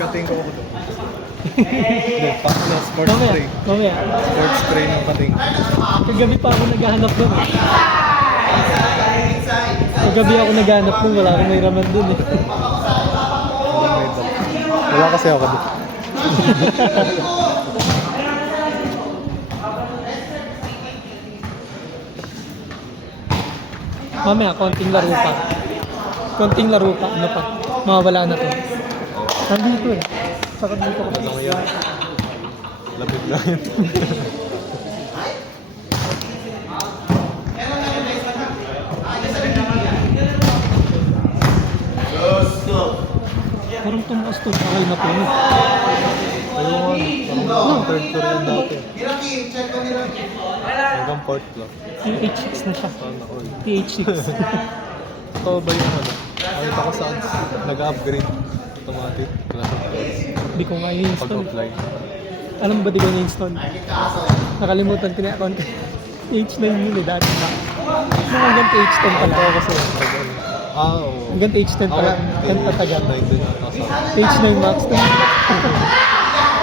Kating ko ako doon. Hindi, sports tray. Mamaya. Sports tray ng kating. Kagabi pa ako naghahanap doon. Kagabi ako naghahanap doon, wala akong may raman doon eh. Wala kasi ako doon. Mamaya, konting laro pa. Konting laro pa, ano pa. Mawawala na to. Nandito eh. Saka dito ko. Ano yan? Lapit na yun. Parang tumakas to. Akal na po yun. Ayun, parang third floor yun dati. Hanggang fourth floor. TH6 na siya. Sana all. TH6. Ito ba yung ano? Nakita ko saan nag-upgrade. Automatic. Hindi ko nga i-install. Pag-apply. Alam ba di ko na-install? Nakalimutan ko na account. TH9 yun eh dati pa. Nung hanggang TH10 pala. Ito kasi nag-ano. Oo. Hanggang TH10 pala. Hanggang patagal. TH9 Max.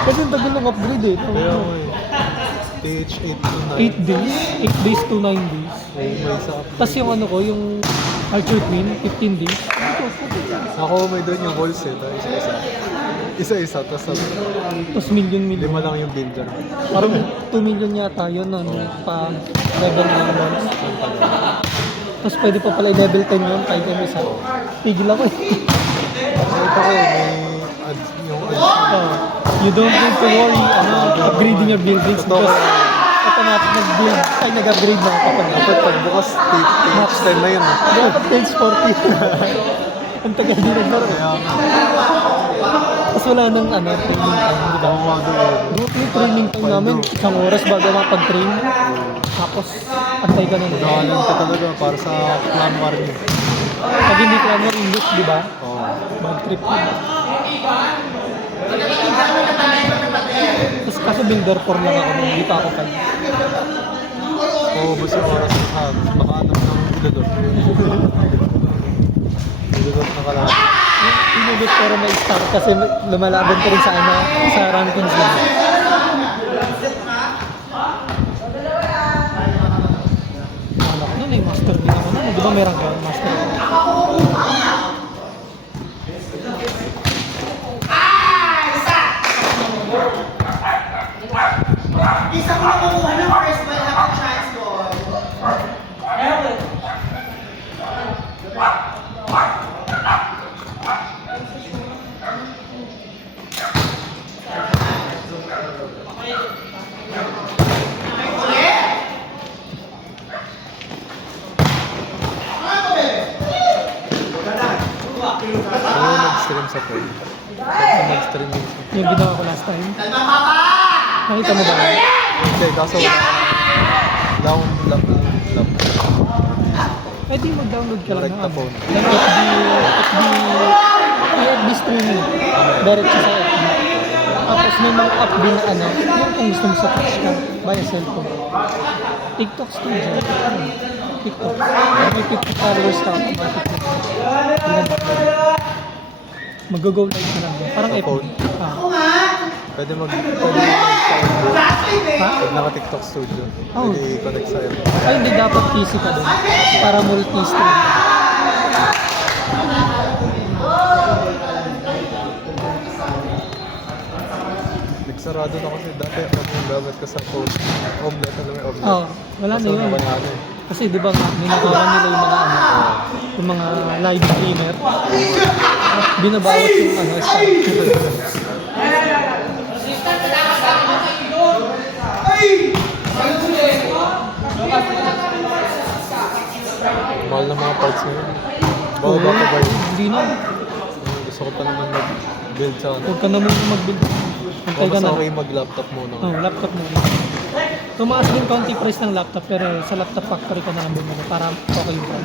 Kasi yung tagal ng upgrade eh. Kaya mo eh. TH8 to 8 days. 8 days to 9 days. May isa. Tapos yung ano ko, yung Archer Queen, 15 days. Ako may doon yung wholesale. Isa-isa. Isa-isa. Tapos million. Lima lang yung bill dyan. Parang 2 million yata yun, ano, pa level 9 months. Tapos pwede pa pala i-level 10 yun, kahit yung isa. Tigil ako eh. Nakita ko eh, may ads, yung ads. You don't need to worry, upgrading your buildings because automatic nag-build, ay nag-upgrade na kapag Pagbukas, TH10 na yun. dapat page 40. Ang tagal din naglaro. Tapos wala nang training time, di ba? Group yung training time namin, isang oras bago makapag-train. Tapos, antay ka na nila. Nakalan ka talaga para sa plan warning. Pag hindi ka mo English, di ba? Oo. Bad trip yun. Tapos kaso builder form lang ako, hindi pa ako kaya. Oo, basta yung oras na makaanap ng ilador. Ilador na kalahat. Pinulit pero may start kasi lumalaban ko rin sa rankings din. Anak nun eh, master din ako nun. Di ba may rank ako, master? Isa ko na kumuha ng first ball na chance ko. Ano yung nag-stream sa phone? Saan nag-stream yun? Yung ginawa ko last time. Nakita mo ba? Hindi, kaso down lang. Pwede mag-download ka lang Direct na phone. ng FB streaming. Direct siya sa FB. Tapos may mga app din na yung kung gusto mo sa Twitch ka, via cellphone. TikTok studio. TikTok. May 50 followers ka automatic. Mag-go live ka lang. Parang Sa FB. phone? Ah. Pwede mag-live Ha? pag naka-TikTok studio. Oh. Pwede i-connect sa'yo. Ay, hindi dapat PC ka doon. Para multi-stream. Nagsarado na kasi dati ang gamit ko sa phone. Omelette, alam mo yung omelette? Oh, wala na Kaso yun. nawala na eh. Kasi di ba nga, ninakawan nila yung mga ano, yung mga live streamer. Binabawas yung ano, style. Mahal na mga parts ngayon. Bawa ko ba yun? Hindi na. Gusto ko pa naman mag-build sa ano. Huwag ka na muna mag-build. Antay ka Mas na. okay mag-laptop muna. Oh, laptop muna. Tumaas din konti price ng laptop pero sa laptop factory ka na lang bumili para okay yung price.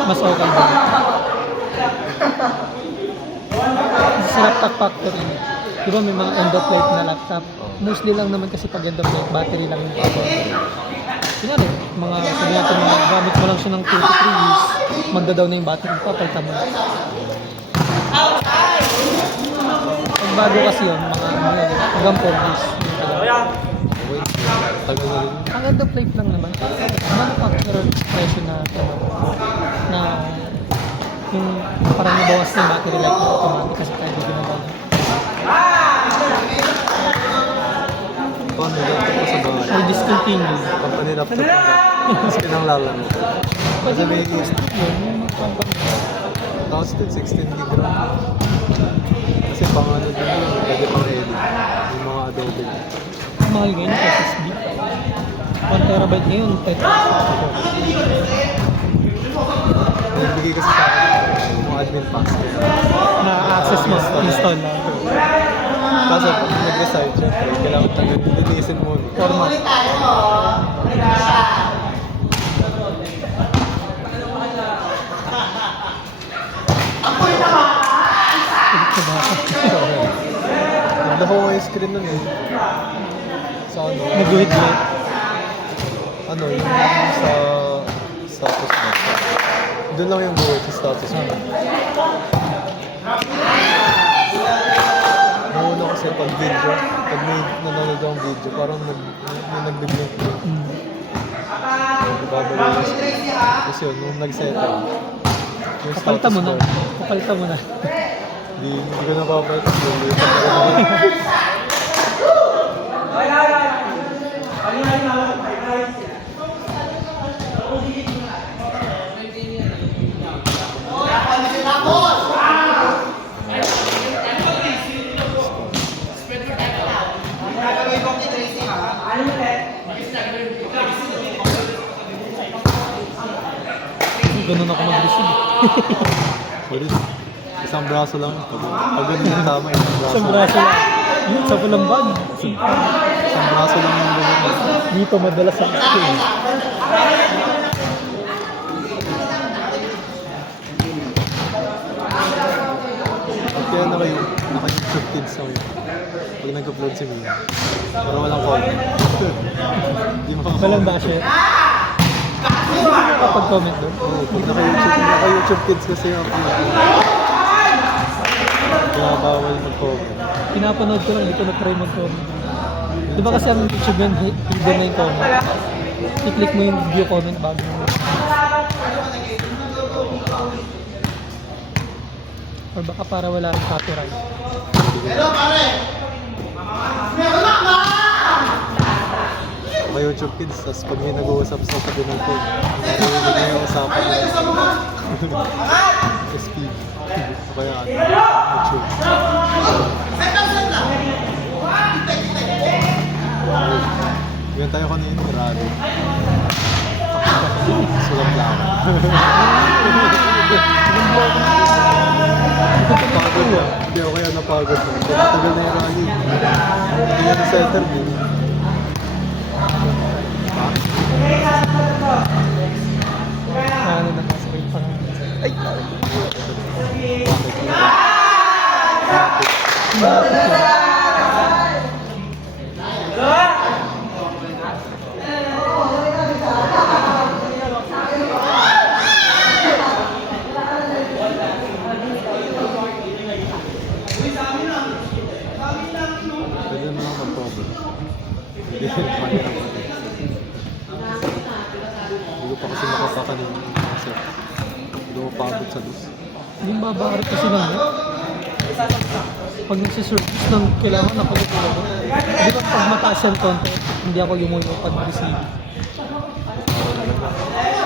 Mas okay din. Sa laptop factory, di ba may mga end of life na laptop? Mostly lang naman kasi pag end of life, battery lang yung kunyari, mga sabi natin mga gamit mo lang siya ng 2 to 3 years, magda-down na yung battery, papalitan mo. Pag bago kasi yun, mga hanggang 4 years. Okay. Tagal na rin. Ang end of life lang naman. Manufacturer presyo na na yung parang nabawas na yung battery life na automatic kasi tayo di ginagawa. Paano laptop ko sa bahay? Or discontinue. Company laptop ko ba? Tapos pinanglalan mo. Pwede mo may i-stop yun, yung mga company. Tapos 16 gig RAM. Kasi pang ano din yun, pwede pang edit. Yung mga Adobe. Mahal ngayon, SSD. 1 terabyte ngayon, Nagbigay kasi sa akin yung admin password. na-access mo, install na. Kaso pag nag-resign, syempre, kailangan tagal linisin mo. Format. Naglako ko yung screen nun eh. Sa ano? Nag-guhit-guhit. Ano, yung sa status mo. Doon lang yung buhay sa status mo. Nauna kasi pag video, pag may nanonood akong video, parang may nag-blink. Babalik yung screen. Kasi yun, nung nag-settle, yung Kapalitan mo na. bar, Kapalitan mo na. Hindi ko na papalitan. Ganun ako mag-receive. Solid. Isang braso lang. Pag ganun yung tama, isang braso. Isang braso lang. Yun, sa walang bag. Isang braso lang yung ganun. Dito madalas sa akin. Kaya naka-YouTube Kids ako yun. Pag nag-upload si Mia. Pero walang comment. Di mo Walang basher. Kapag-comment doon. Oo, pag naka-YouTube Kids kasi yung upload. Kaya bawal mag-comment. Pinapanood ko lang, hindi ko na-try mag-comment. Di ba kasi ang YouTube yun, hidden na yung comment. I-click mo yung view comment bago mo. Or baka para wala rin copyright. Hello, pare! Meron na ba? Naka-YouTube Kids, tapos pag may nag-uusap sa tabi ng phone, hindi yung usapan nila. SP. Kaya YouTube. Yan tayo kanina, grabe. Sulam lang. Napagod na. Hindi ako kaya napagod na. Tagal na yung rally. Hindi na center din. Ano na screen pa nga. Ay! pa kanina. Sir. Hindi mo pagod sa list. Yung babarit kasi lang pag nagsiservice ng kailangan nakaupo ako. Di ba pag mataas yung konti, hindi ako lumulo pag receive.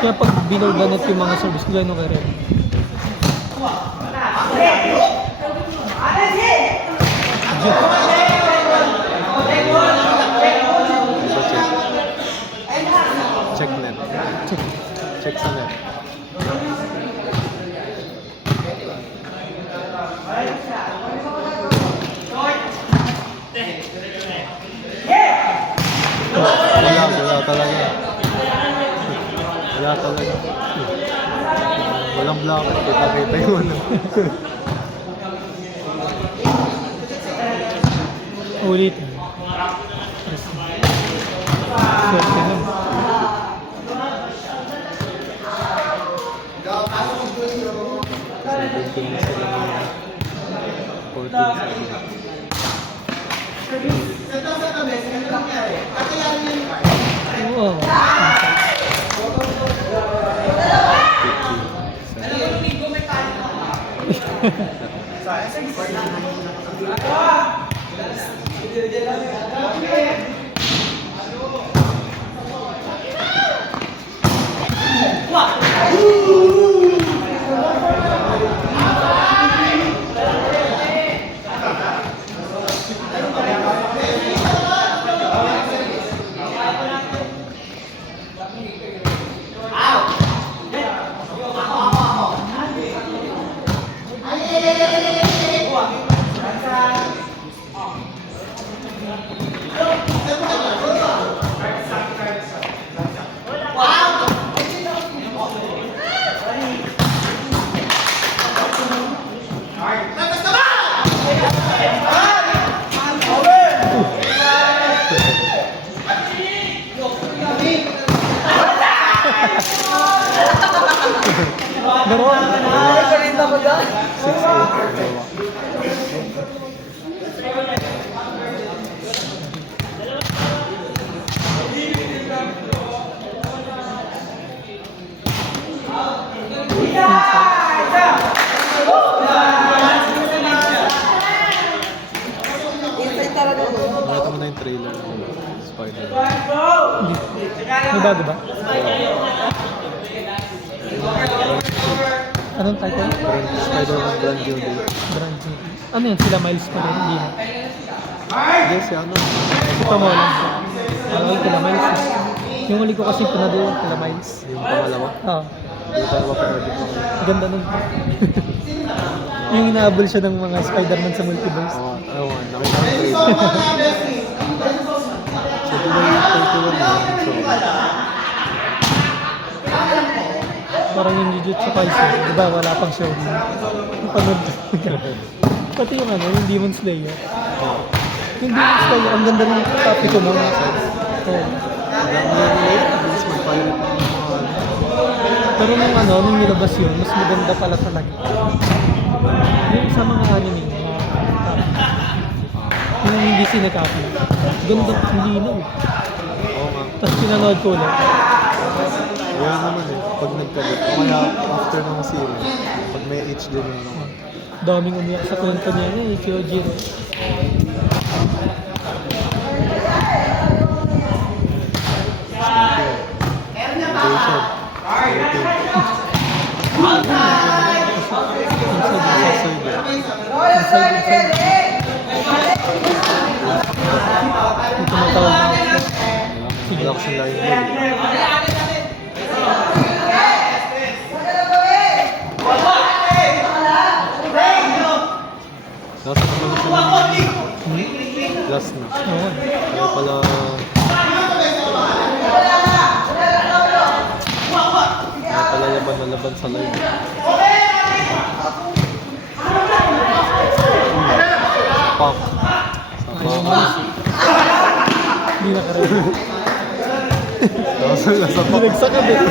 Kaya pag binorganat yung mga service, gano'n ka rin. Iba check. Check net. Check. Check sa net. Wala talaga. Wala talaga. Walang blanket, kita-kita yung ano. Ulit. Swerte nun. Seventeen na sila ngayon. 14 seconds. Oo. 15. Pero, 6-8. Nakita mo na yung trailer ng Spider-Man. may bago ba? Anong title? Spider-Man Brand New Day. Brand new. Ano yun? Sila Miles pa rin? Hindi na. Yes, ano? Ito mo lang siya. Alam ko Miles. Yung huli ko kasi pinadoon kila Miles. Yung pangalawa. Oo. Hindi tayo mapanood ito. Ganda nun. Yung inaabol siya ng mga Spider-Man sa multiverse. Oo, ayaw nga. Nakita ko yung trailer. So, di ba yung 31 na? So, Parang yung Jujutsu Kaisen. Diba wala pang show. Panood. Pati yung ano, yung Demon Slayer. Yung Demon Slayer, ang ganda ng topic ko mga. Oo. Bilis mag-pilot ng mga ano. Pero nung ano, nung nilabas yun, mas maganda pala talaga. Yung sa mga anime, mga yung hindi sinakapin. Ganda, hindi na eh. Oo nga. Tapos pinanood ko ulit. Kaya naman eh, pag nagkalit. O kaya after ng series, pag may HD na naman. Daming umiyak sa kwento niya eh, Kyojiro. Foundation. Rating. Yung tumatawag na. Production line mo. Last na pala siya. Last na. Oo. Kaya pala... Kaya pala laban na laban sa live. Pop. Sa pop. Hindi na ka rin. Tapos nasa pop. Binagsakan eh.